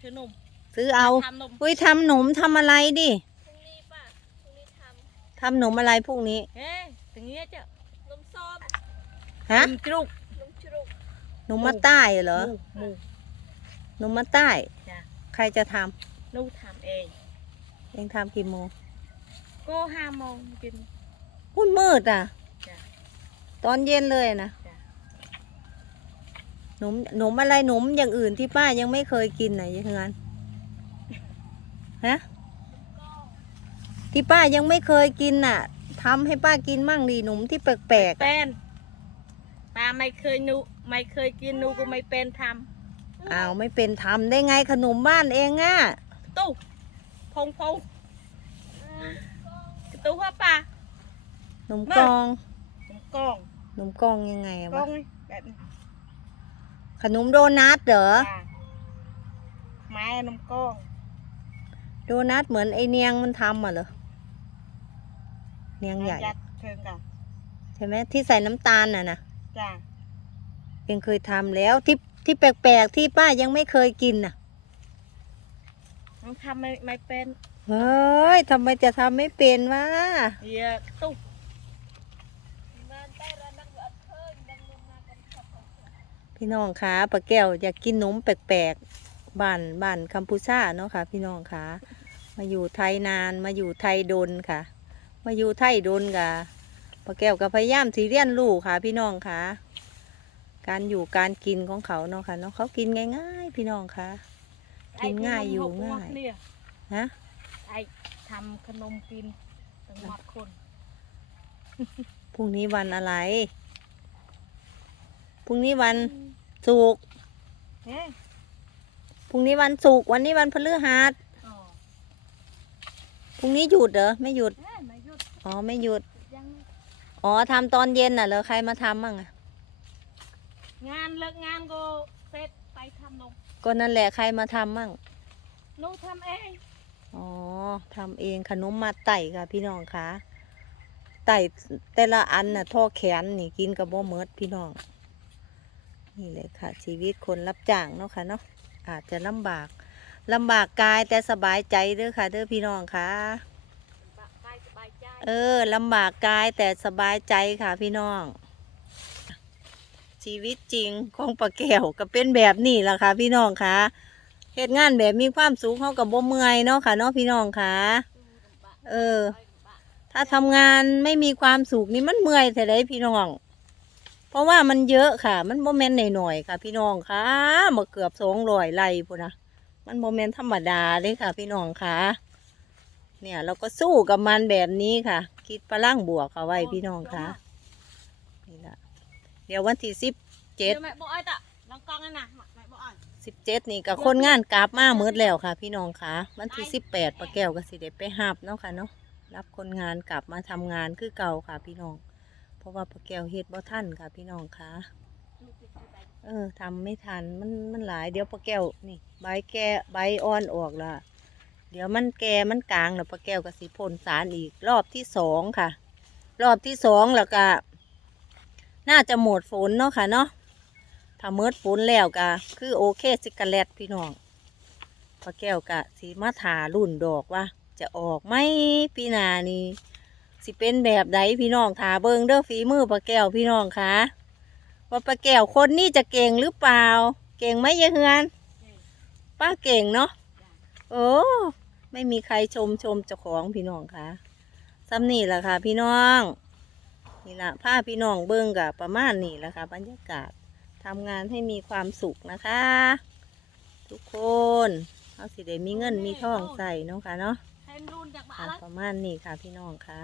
ถือหนุ่มซื้อเอา ทำหนุ่มอุ้ยทำหนมทำอะไรดิพรุ่งนี้ป่ะพรุ่งนี้ททำหนมอะไรพวกนี้ำเฮ้ยถึงเงี้ยเจ้าลมซ้อมฮะลมจรุกลมจรุกหนมมาใต้เหรอหมูหมู หนมมาใต้ จ้ะ ใครจะทำหนูทำเองเองทำกี่โมงก็ห้าโมงกินหุ้นมืดอะ จ้ะ ตอนเย็นเลยนะจ้ะ หนมหนมอะไรหนมอย่างอื่นที่ป้ายังไม่เคยกินไหนยังไงฮะที่ป้ายังไม่เคยกินน่ะทำให้ป้ากินมั่งดีหนมที่แปลกๆเป็อะนป้าไม่เคยหนูไม่เคยกินหนูก็ไม่เป็นทอ้าวไม่เป็นทำได้ไงขนมบ้านเองอะำตู้พงพงกระตู้ว่าป้าหนมกองผมกล้องหนมกองยังไงอะกล้อวะงนี่แบบนี้ ขนมโดนัทเหรอ จ้ะไม้นมกล้องโดนัทเหมือนไอเนียงมันทำอะเหรอ เนียงใหญ่ ยัดเชิงกันใช่ไหมที่ใส่น้ำตาลน่ะนะจ้ะเองเคยทำแล้วที่ที่แปลกๆที่ป้ายังไม่เคยกินน่ะมันทำไม่ไม่เป็นเฮ้ยทำไมจะทำไม่เป็นวะ เหี้ยอะตุ๊บ พี่น้องคะป้าแก้วอยากกินนมแปลกๆบ้านบ้านกัมพูชาเนาะค่ะ พี่น้องคะมาอยู่ไทยนานมาอยู่ไทยโดนค่ะ มาอยู่ไทยโดนกะป้าแก้วก็พยายามสีเรียนรู้ค่ะ พี่น้องคะการอยู่การกินของเขาเนาะค่ะเนาะเขากินง่ายๆ พี่น้องคะกินง่ายอยู่ง่ายเนี่ยฮะไอ้ทำขนมกินตั้งหมดคนพรุ่งนี้วันอะไร พรุ่งนี้วัน ศุกร์เฮ้ยพรุ่งนี้วันศุกร์วันนี้วันพฤหัสอ๋อพรุ่งนี้หยุดเหรอไม่หยุดเฮ้ยไม่หยุดอ๋อไม่หยุด ยังอ๋อทำตอนเย็นน่ะเหรอใครมาทำมั่งอะงานเลิกงานก็เสร็จไปทำนมก็นั่นแหละใครมาทำมั่ง หนูทำเองอ๋อทำเองขนมมาไต่ค่ะพี่น้องคะไต่แต่ละอันน่ะท่อแขนนี่กินกับบ่เมิดพี่น้อง นี่เลยค่ะ ชีวิตคนรับจ้างเนาะค่ะเนาะอาจจะลำบากลำบากกายแต่สบายใจเด้อค่ะเด้อพี่น้องค่ะบะกายสบายใจเออลำบากกายแต่สบายใจค่ะพี่น้อง ชีวิตจริงของปลาแก้วก็เป็นแบบนี้แหละค่ะ พี่น้องค่ะเหตุงานแบบมีความสุขเขากับบ่เมื่อยเนาะค่ะเนาะพี่น้องค่ะเออ ถ้าทำงานไม่มีความสุขนี่มันเมื่อยแต่ได้พี่น้อง เพราะว่ามันเยอะค่ะ มันโมเมนต์หน่อยๆค่ะ พี่น้องค่ะมาเกือบสองร้อยไร่พุ่นนะมันโมเมนต์ธรรมดาเลยค่ะ พี่น้องค่ะ เนี่ยเราก็สู้กับมันแบบนี้ค่ะ คิดพลังบวกเอาไว้พี่น้องค่ะนี่ละเดี๋ยววันที่สิบเจ็ดดี๋ยวแม่บอกไอ้ตะลองกล้องนั่นนะแม่บอกไอ้สิบเจ็ดนี่กับคนงานกราบมาเมืดแล้วค่ะ พี่น้องค่ะ วันที่สิบแปดปะแก้วก็สิเด็ไปหับเนาะค่ะเนาะรับคนงานกลับมาทำงานคือเก่าค่ะ พี่น้อง เพราะว่าปะแก้วเฮ็ดบ่ทันค่ะ พี่น้องคะเออทำไม่ทันมันมันหลายเดี๋ยวปะแก้วนี่ ใบแก่ใบอ่อนออกละเดี๋ยวมันแก่มันกลางแล้วปะแก้วก็สิพ่นสารอีกรอบที่สองค่ะ รอบที่สองแล้วก็น่าจะหมดฝนเนาะค่ะเนาะถ้าเมิดฝนแล้วก็คือโอเคสิกาเลตพี่น้องปะแก้วกะสีมาถารุ่นดอกว่า จะออกไหมปีนานี้ สิเป็นแบบใดพี่น้องถาเบิงเด้อฝีมือปะแก้วพี่น้องค่ะว่าป้าแก้วคนนี้จะเก่งหรือเปล่า เก่งไหมยายเฮือนป้าเก่งเนาะโอ้ไม่มีใครชมชมเจ้าของพี่น้องค่ะซ้ำนี่แหละค่ะ พี่น้องนี่ละผ้าพี่น้องเบิ้งกับประมาณนี่แหละค่ะ บรรยากาศทำงานให้มีความสุขนะคะ ทุกคนเขาสิได้มีเงินมีทองใส่เนาะค่ะเนาะให้รุ่นจากบ้าค่ะนประมาณนี้ค่ะพี่น้องค่ะ